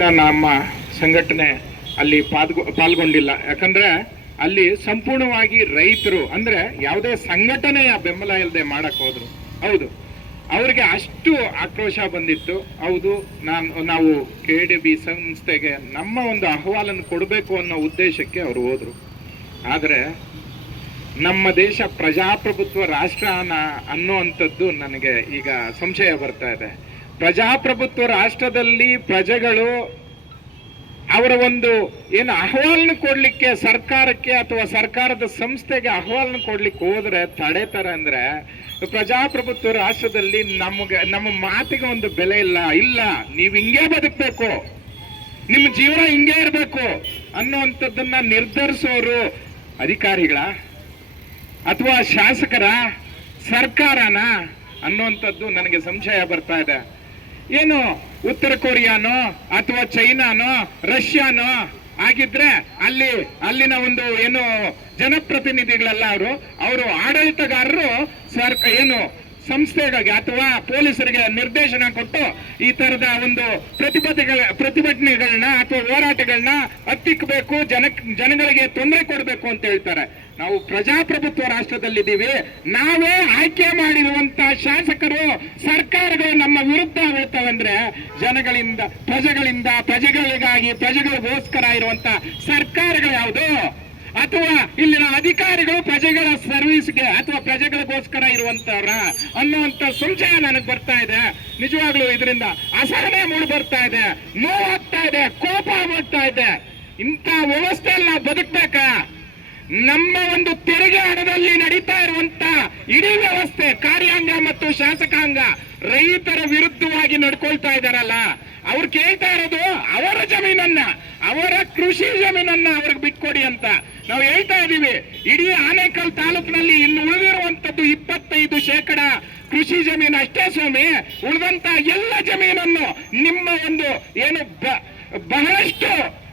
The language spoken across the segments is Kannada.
ನಮ್ಮ ಸಂಘಟನೆ ಅಲ್ಲಿ ಪಾಲ್ಗೊಂಡಿಲ್ಲ. ಯಾಕಂದ್ರೆ ಅಲ್ಲಿ ಸಂಪೂರ್ಣವಾಗಿ ರೈತರು ಅಂದ್ರೆ ಯಾವುದೇ ಸಂಘಟನೆಯ ಬೆಂಬಲ ಇಲ್ಲದೆ ಮಾಡಕ್ ಹೋದ್ರು. ಹೌದು, ಅವರಿಗೆ ಅಷ್ಟು ಆಕ್ರೋಶ ಬಂದಿತ್ತು. ಹೌದು, ನಾವು KDB ಸಂಸ್ಥೆಗೆ ನಮ್ಮ ಒಂದು ಅಹವಾಲನ್ನು ಕೊಡಬೇಕು ಅನ್ನೋ ಉದ್ದೇಶಕ್ಕೆ ಅವರು ಹೋದ್ರು. ಆದರೆ ನಮ್ಮ ದೇಶ ಪ್ರಜಾಪ್ರಭುತ್ವ ರಾಷ್ಟ್ರ ಅನ್ನುವಂಥದ್ದು ನನಗೆ ಈಗ ಸಂಶಯ ಬರ್ತಾ ಇದೆ. ಪ್ರಜಾಪ್ರಭುತ್ವ ರಾಷ್ಟ್ರದಲ್ಲಿ ಪ್ರಜೆಗಳು ಅವರ ಒಂದು ಏನು ಅಹವಾಲನ್ನು ಕೊಡ್ಲಿಕ್ಕೆ ಸರ್ಕಾರಕ್ಕೆ ಅಥವಾ ಸರ್ಕಾರದ ಸಂಸ್ಥೆಗೆ ಅಹವಾಲನ್ನು ಕೊಡ್ಲಿಕ್ಕೆ ಹೋದ್ರೆ ತಡೆತಾರೆ. ಅಂದ್ರೆ ಪ್ರಜಾಪ್ರಭುತ್ವ ರಾಷ್ಟ್ರದಲ್ಲಿ ನಮ್ಮ ಮಾತಿಗೆ ಒಂದು ಬೆಲೆ ಇಲ್ಲ, ನೀವು ಹಿಂಗೇ ಬದುಕಬೇಕು, ನಿಮ್ಮ ಜೀವನ ಹಿಂಗೇ ಇರಬೇಕು ಅನ್ನುವಂಥದ್ದನ್ನ ನಿರ್ಧರಿಸೋರು ಅಧಿಕಾರಿಗಳ ಅಥವಾ ಶಾಸಕರ, ಸರ್ಕಾರನ ಅನ್ನುವಂಥದ್ದು ನನಗೆ ಸಂಶಯ ಬರ್ತಾ ಇದೆ. ಏನು ಉತ್ತರ ಕೊರಿಯಾನೋ ಅಥವಾ ಚೈನಾನೋ ರಷ್ಯಾನೋ ಆಗಿದ್ರೆ ಅಲ್ಲಿನ ಒಂದು ಏನು ಜನಪ್ರತಿನಿಧಿಗಳೆಲ್ಲ ಅವರು ಆಡಳಿತಗಾರರು ಏನು ಸಂಸ್ಥೆಗಳಿಗೆ ಅಥವಾ ಪೊಲೀಸರಿಗೆ ನಿರ್ದೇಶನ ಕೊಟ್ಟು ಈ ತರದ ಒಂದು ಪ್ರತಿಭಟನೆಗಳನ್ನ ಅಥವಾ ಹೋರಾಟಗಳನ್ನ ಹತ್ತಿಕ್ಕಬೇಕು, ಜನಗಳಿಗೆ ತೊಂದರೆ ಕೊಡಬೇಕು ಅಂತ ಹೇಳ್ತಾರೆ. ನಾವು ಪ್ರಜಾಪ್ರಭುತ್ವ ರಾಷ್ಟ್ರದಲ್ಲಿದ್ದೀವಿ. ನಾವೇ ಆಯ್ಕೆ ಮಾಡಿರುವಂತ ಶಾಸಕರು, ಸರ್ಕಾರಗಳು ನಮ್ಮ ವಿರುದ್ಧ ಹೇಳ್ತಾವಂದ್ರೆ ಪ್ರಜೆಗಳಿಗಾಗಿ ಪ್ರಜೆಗಳಿಗೋಸ್ಕರ ಇರುವಂತ ಸರ್ಕಾರಗಳು ಯಾವುದು? ಅಥವಾ ಇಲ್ಲಿನ ಅಧಿಕಾರಿಗಳು ಪ್ರಜೆಗಳ ಸರ್ವಿಸ್ಗೆ ಅಥವಾ ಪ್ರಜೆಗಳಿಗೋಸ್ಕರ ಇರುವಂತವ್ರ ಅನ್ನುವಂತ ಸಂಶಯ ನನಗೆ ಬರ್ತಾ ಇದೆ. ನಿಜವಾಗ್ಲೂ ಇದರಿಂದ ಅಸಹನೆ ಮೂಡಿ ಬರ್ತಾ ಇದೆ, ನೋವಾಗ್ತಾ ಇದೆ, ಕೋಪ ಬರ್ತಾ ಇದೆ. ಇಂಥ ವ್ಯವಸ್ಥೆಯಲ್ಲಿ ನಾವು ಬದುಕ್ಬೇಕಾ? ನಮ್ಮ ಒಂದು ತೆರಿಗೆ ಹಣದಲ್ಲಿ ನಡೀತಾ ಇರುವಂತ ಇಡೀ ವ್ಯವಸ್ಥೆ, ಕಾರ್ಯಾಂಗ ಮತ್ತು ಶಾಸಕಾಂಗ ರೈತರ ವಿರುದ್ಧವಾಗಿ ನಡ್ಕೊಳ್ತಾ ಇದಾರಲ್ಲ, ಅವ್ರು ಕೇಳ್ತಾ ಇರೋದು ಅವರ ಜಮೀನನ್ನ, ಅವರ ಕೃಷಿ ಜಮೀನನ್ನ ಅವ್ರಿಗೆ ಬಿಟ್ಕೊಡಿ ಅಂತ ನಾವು ಹೇಳ್ತಾ ಇದೀವಿ. ಇಡೀ ಆನೇಕಲ್ ತಾಲೂಕಿನಲ್ಲಿ ಇನ್ನು ಉಳಿದಿರುವಂತದ್ದು 25% ಕೃಷಿ ಜಮೀನು ಅಷ್ಟೇ ಸ್ವಾಮಿ. ಉಳಿದಂತ ಎಲ್ಲ ಜಮೀನನ್ನು ನಿಮ್ಮ ಒಂದು ಏನು ಬಹಳಷ್ಟು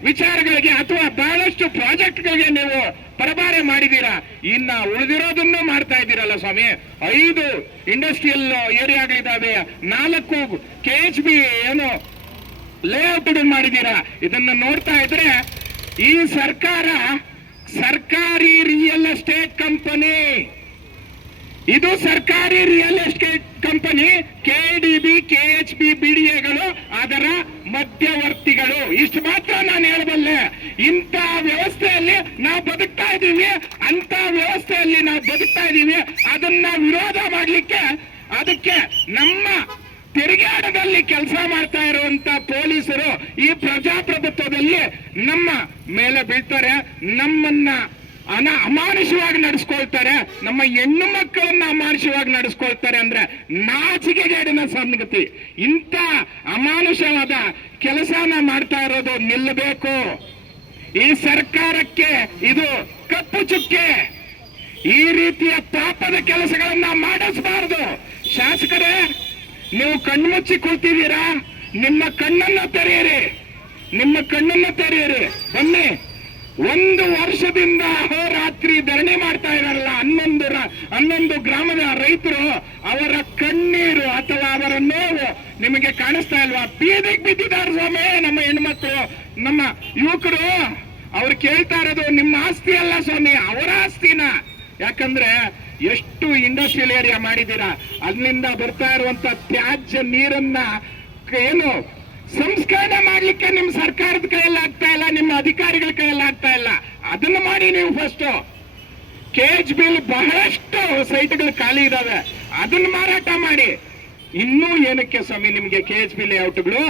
ವಿಚಾರಗಳಿಗೆ ಅಥವಾ ಬಹಳಷ್ಟು ಪ್ರಾಜೆಕ್ಟ್ಗಳಿಗೆ ನೀವು ಪರಭಾರೆ ಮಾಡಿದ್ದೀರಾ. ಇನ್ನ ಉಳಿದಿರೋದನ್ನು ಮಾಡ್ತಾ ಇದ್ದೀರಲ್ಲ ಸ್ವಾಮಿ. 5 ಇಂಡಸ್ಟ್ರಿಯಲ್ ಏರಿಯಾಗಳಿದ್ದಾವೆ, 4 KHB ಏನು ಲೇಔಟ್ ಮಾಡಿದ್ದೀರಾ. ಇದನ್ನ ನೋಡ್ತಾ ಇದ್ರೆ ಈ ಸರ್ಕಾರಿ ರಿಯಲ್ ಎಸ್ಟೇಟ್ ಕಂಪನಿ, ಇದು ಸರ್ಕಾರಿ real estate company. KDB KHB BDAಗಳು ಅದರ ಮಧ್ಯವರ್ತಿಗಳು. ಇಷ್ಟು ಮಾತ್ರ ನಾನು ಹೇಳಬಲ್ಲೆ. ಇಂಥ ವ್ಯವಸ್ಥೆಯಲ್ಲಿ ನಾವು ಬದುಕ್ತಾ ಇದ್ದೀವಿ, ಅಂತ ವ್ಯವಸ್ಥೆಯಲ್ಲಿ ನಾವು ಬದುಕ್ತಾ ಇದ್ದೀವಿ. ಅದನ್ನ ವಿರೋಧ ಮಾಡ್ಲಿಕ್ಕೆ ಅದಕ್ಕೆ ನಮ್ಮ ತೆರಿಗೆ ಹಣದಲ್ಲಿ ಕೆಲಸ ಮಾಡ್ತಾ ಇರುವಂತ ಪೊಲೀಸರು ಈ ಪ್ರಜಾಪ್ರಭುತ್ವದಲ್ಲಿ ನಮ್ಮ ಮೇಲೆ ಬೀಳ್ತಾರೆ, ನಮ್ಮನ್ನ ಅಮಾನುಷವಾಗಿ ನಡೆಸ್ಕೊಳ್ತಾರೆ, ನಮ್ಮ ಹೆಣ್ಣು ಮಕ್ಕಳನ್ನ ಅಮಾನುಷವಾಗಿ ನಡೆಸ್ಕೊಳ್ತಾರೆ. ಅಂದ್ರೆ ನಾಚಿಕೆಗೇಡಿನ ಸಂಗತಿ. ಇಂಥ ಅಮಾನುಷವಾದ ಕೆಲಸನ ಮಾಡ್ತಾ ಇರೋದು ನಿಲ್ಲಬೇಕು. ಈ ಸರ್ಕಾರಕ್ಕೆ ಇದು ಕಪ್ಪು ಚುಕ್ಕೆ. ಈ ರೀತಿಯ ಪಾಪದ ಕೆಲಸಗಳನ್ನ ಮಾಡಿಸಬಾರದು. ಶಾಸಕರೇ, ನೀವು ಕಣ್ಮುಚ್ಚಿ ಕೂತಿದ್ದೀರಾ? ನಿಮ್ಮ ಕಣ್ಣನ್ನ ತೆರೆಯಿರಿ, ಬನ್ನಿ. 1 ವರ್ಷದಿಂದ ಅಹೋರಾತ್ರಿ ಧರಣಿ ಮಾಡ್ತಾ ಇರಲ್ಲ 11 ಗ್ರಾಮದ ರೈತರು. ಅವರ ಕಣ್ಣೀರು ಅಥವಾ ಅವರ ನೋವು ನಿಮಗೆ ಕಾಣಿಸ್ತಾ ಇಲ್ವಾ? ಬೀದಿಗೆ ಬಿದ್ದಿದ್ದಾರೆ ಸ್ವಾಮಿ ನಮ್ಮ ಹೆಣ್ಮಕ್ಳು, ನಮ್ಮ ಯುವಕರು. ಅವ್ರು ಕೇಳ್ತಾ ಇರೋದು ನಿಮ್ಮ ಆಸ್ತಿ ಅಲ್ಲ ಸ್ವಾಮಿ, ಅವರ ಆಸ್ತಿನ. ಯಾಕಂದ್ರೆ ಎಷ್ಟು ಇಂಡಸ್ಟ್ರಿಯಲ್ ಏರಿಯಾ ಮಾಡಿದ್ದೀರಾ, ಅಲ್ಲಿಂದ ಬರ್ತಾ ಇರುವಂತ ತ್ಯಾಜ್ಯ ನೀರನ್ನ ಏನು ಸಂಸ್ಕರಣೆ ಮಾಡ್ಲಿಕ್ಕೆ ನಿಮ್ ಸರ್ಕಾರದ ಕೈಯಲ್ಲಿ ಆಗ್ತಾ ಇಲ್ಲ, ನಿಮ್ಮ ಅಧಿಕಾರಿಗಳ ಕೈಯಲ್ಲಿ ಆಗ್ತಾ ಇಲ್ಲ. ಅದನ್ನ ಮಾಡಿ ನೀವು ಫಸ್ಟ್. KHB ಬಹಳಷ್ಟು ಸೈಟ್ಗಳು ಖಾಲಿ ಇದಾವೆ, ಅದನ್ನ ಮಾರಾಟ ಮಾಡಿ. ಇನ್ನೂ ಏನಕ್ಕೆ ಸ್ವಾಮಿ ನಿಮ್ಗೆ KHB ಲೇಔಟ್ಗಳು?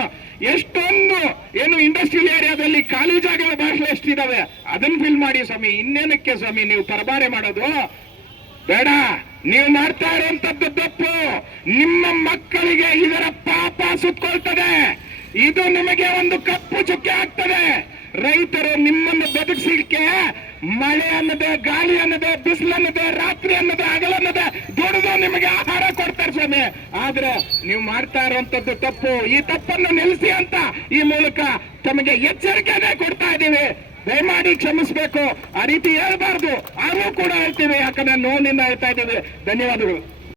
ಎಷ್ಟೊಂದು ಏನು ಇಂಡಸ್ಟ್ರಿಯಲ್ ಏರಿಯಾದಲ್ಲಿ ಖಾಲಿ ಜಾಗಗಳ ಬಹಳಷ್ಟು ಇದಾವೆ, ಅದನ್ನ ಫಿಲ್ ಮಾಡಿ ಸ್ವಾಮಿ. ಇನ್ನೇನಕ್ಕೆ ಸ್ವಾಮಿ ನೀವು ಪರಭಾರೆ ಮಾಡೋದು? ಬೇಡ. ನೀವು ಮಾಡ್ತಾ ಇರುವಂತದ್ದು ತಪ್ಪು. ನಿಮ್ಮ ಮಕ್ಕಳಿಗೆ ಇದರ ಪಾಪ ಸುತ್ತಕೊಳ್ತದೆ. ಇದು ನಿಮಗೆ ಒಂದು ಕಪ್ಪು ಚುಕ್ಕೆ ಆಗ್ತದೆ. ರೈತರು ನಿಮ್ಮನ್ನು ಬದುಕಿಸಲಿಕ್ಕೆ ಮಳೆ ಅನ್ನದೆ, ಗಾಳಿ ಅನ್ನದೆ, ಬಿಸಿಲು ಅನ್ನದೆ, ರಾತ್ರಿ ಅನ್ನದೆ, ಹಗಲನ್ನದೆ ದುಡಿದು ನಿಮಗೆ ಆಹಾರ ಕೊಡ್ತಾರೆ ಸ್ವಾಮಿ. ಆದ್ರೆ ನೀವು ಮಾಡ್ತಾ ಇರುವಂತದ್ದು ತಪ್ಪು. ಈ ತಪ್ಪನ್ನು ನಿಲ್ಲಿಸಿ ಅಂತ ಈ ಮೂಲಕ ತಮಗೆ ಎಚ್ಚರಿಕೆನೇ ಕೊಡ್ತಾ ಇದ್ದೀವಿ. ದಯಮಾಡಿ ಕ್ಷಮಿಸಬೇಕು. ಆ ರೀತಿ ಹೇಳ್ಬಾರ್ದು. ಆದ್ರೂ ಕೂಡ ಹೇಳ್ತೀವಿ, ಯಾಕಂದ್ರೆ ನೋವಿನಿಂದ ಹೇಳ್ತಾ ಇದ್ದೀವಿ. ಧನ್ಯವಾದಗಳು.